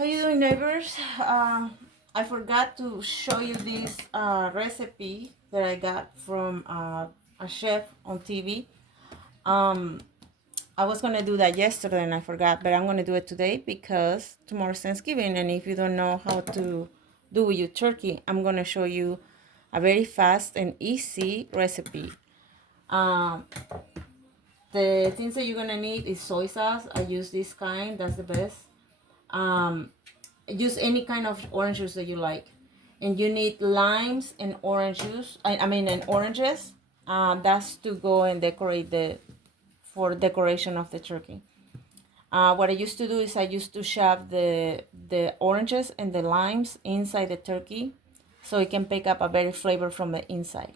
How you doing, neighbors? I forgot to show you this recipe that I got from a chef on TV. Um, I was gonna do that yesterday and I forgot, but I'm gonna do it today because tomorrow's Thanksgiving, and if you don't know how to do with your turkey, I'm gonna show you a very fast and easy recipe. Um, the things that you're gonna need is soy sauce. I use this kind, that's the best. Um, use any kind of orange juice that you like, and you need limes and orange juice, and oranges. That's to go and decorate the for decoration of the turkey. What I used to do is I used to shove the oranges and the limes inside the turkey so it can pick up a better flavor from the inside.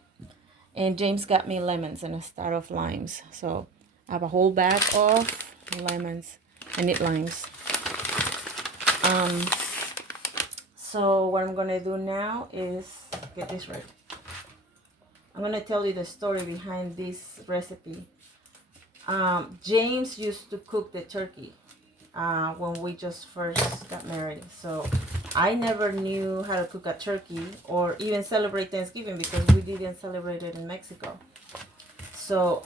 And James got me lemons and a star of limes, so I have a whole bag of lemons. I need limes. So what I'm gonna do now is get this ready. I'm gonna tell you the story behind this recipe. James used to cook the turkey when we just first got married. So I never knew how to cook a turkey or even celebrate Thanksgiving because we didn't celebrate it in Mexico. So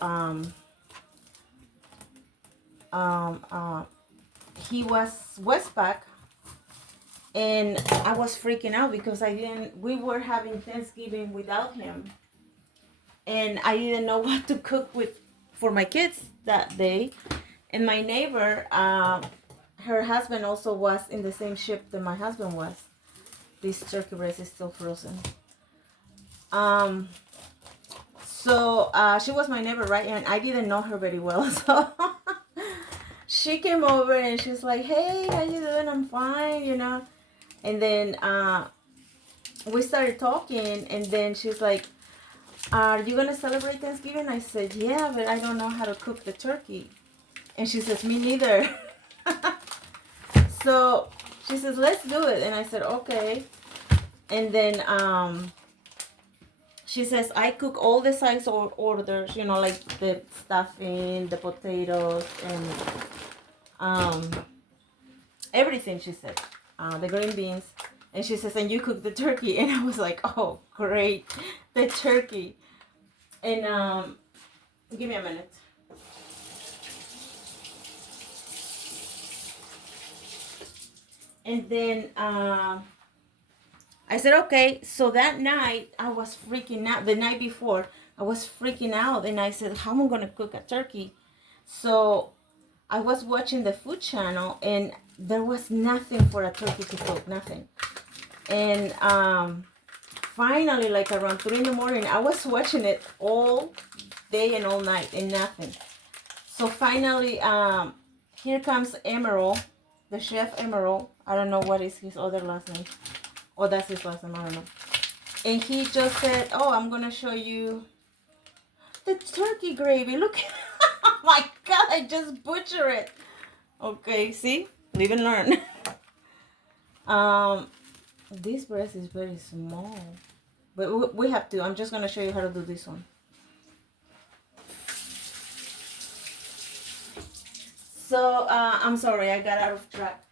he was Westpac, and I was freaking out because we were having Thanksgiving without him, and I didn't know what to cook with for my kids that day. And my neighbor, her husband also was in the same ship that my husband was. This turkey breast is still frozen. So she was my neighbor, right? And I didn't know her very well, so she came over and she's like, "Hey, how you doing? I'm fine, you know." And then we started talking, and then she's like, "Are you gonna celebrate Thanksgiving?" I said, "Yeah, but I don't know how to cook the turkey." And she says, "Me neither." So she says, "Let's do it." And I said, "Okay." And then she says, "I cook all the size orders, you know, like the stuffing, the potatoes, and everything," she said, "the green beans." And she says, "And you cook the turkey." And I was like, "Oh, great, the turkey." And give me a minute. And then I said, "Okay." So that night I was freaking out. The night before I was freaking out, and I said, "How am I gonna cook a turkey?" So I was watching the food channel, and there was nothing for a turkey to cook, nothing. And finally, like around 3 in the morning, I was watching it all day and all night, and nothing. So finally, here comes Emerald, the chef Emerald. I don't know what is his other last name. Oh, that's his last name, I don't know. And he just said, "Oh, I'm gonna show you the turkey gravy. Look." Oh my God, I just butchered it. Okay, see? Live and learn. This breast is very small. But we have to. I'm just going to show you how to do this one. So, I'm sorry, I got out of track.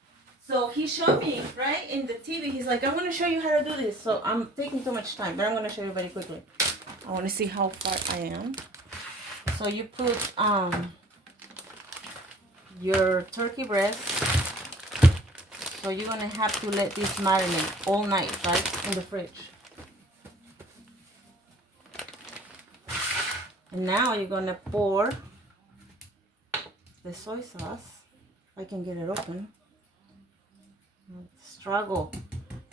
So, he showed me, right, in the TV. He's like, "I'm going to show you how to do this." So, I'm taking too much time, but I'm going to show you very quickly. I want to see how far I am. So, you put your turkey breast. So you're going to have to let this marinate all night, right, in the fridge. And now you're going to pour the soy sauce. If I can get it open. Struggle.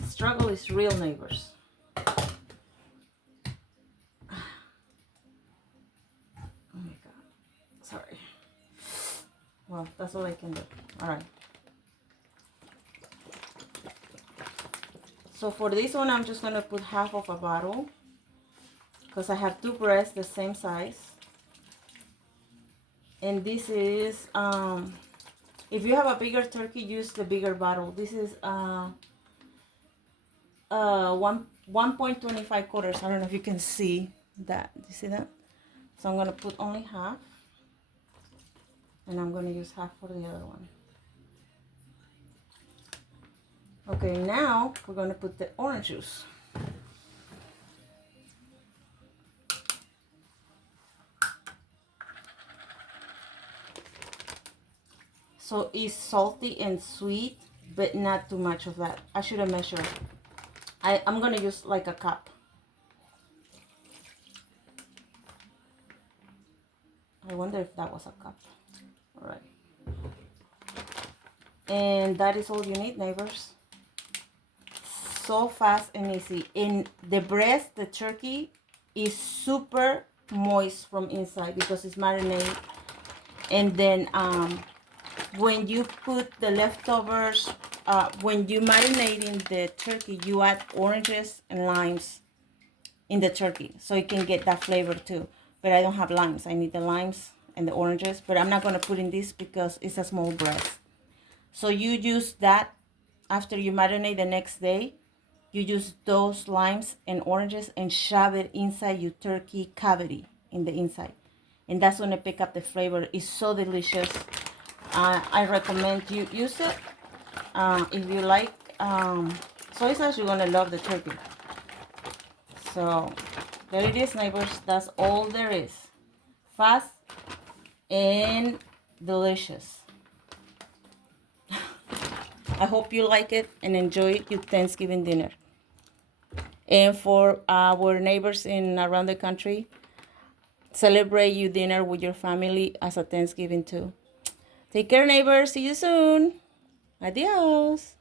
Struggle is real, neighbors. Oh my God. Sorry. Well, that's all I can do. All right. So for this one, I'm just going to put half of a bottle because I have two breasts the same size. And this is, if you have a bigger turkey, use the bigger bottle. This is 1.25 quarters. I don't know if you can see that. You see that? So I'm going to put only half. And I'm going to use half for the other one. Okay, now we're going to put the orange juice. So it's salty and sweet, but not too much of that. I should have measured. I'm going to use like a cup. I wonder if that was a cup. All right. And that is all you need, neighbors. So fast and easy. And the breast, the turkey, is super moist from inside because it's marinated. And then when you put the leftovers, when you marinating the turkey, you add oranges and limes in the turkey so you can get that flavor too. But I don't have limes. I need the limes and the oranges, but I'm not going to put in this because it's a small breast. So you use that after you marinate the next day. You use those limes and oranges and shove it inside your turkey cavity in the inside. And that's when it pick up the flavor. It's so delicious. I recommend you use it. If you like soy sauce, you're gonna love the turkey. So there it is, neighbors. That's all there is. Fast and delicious. I hope you like it and enjoy your Thanksgiving dinner. And for our neighbors in around the country, celebrate your dinner with your family as a Thanksgiving too. Take care, neighbors. See you soon. Adios.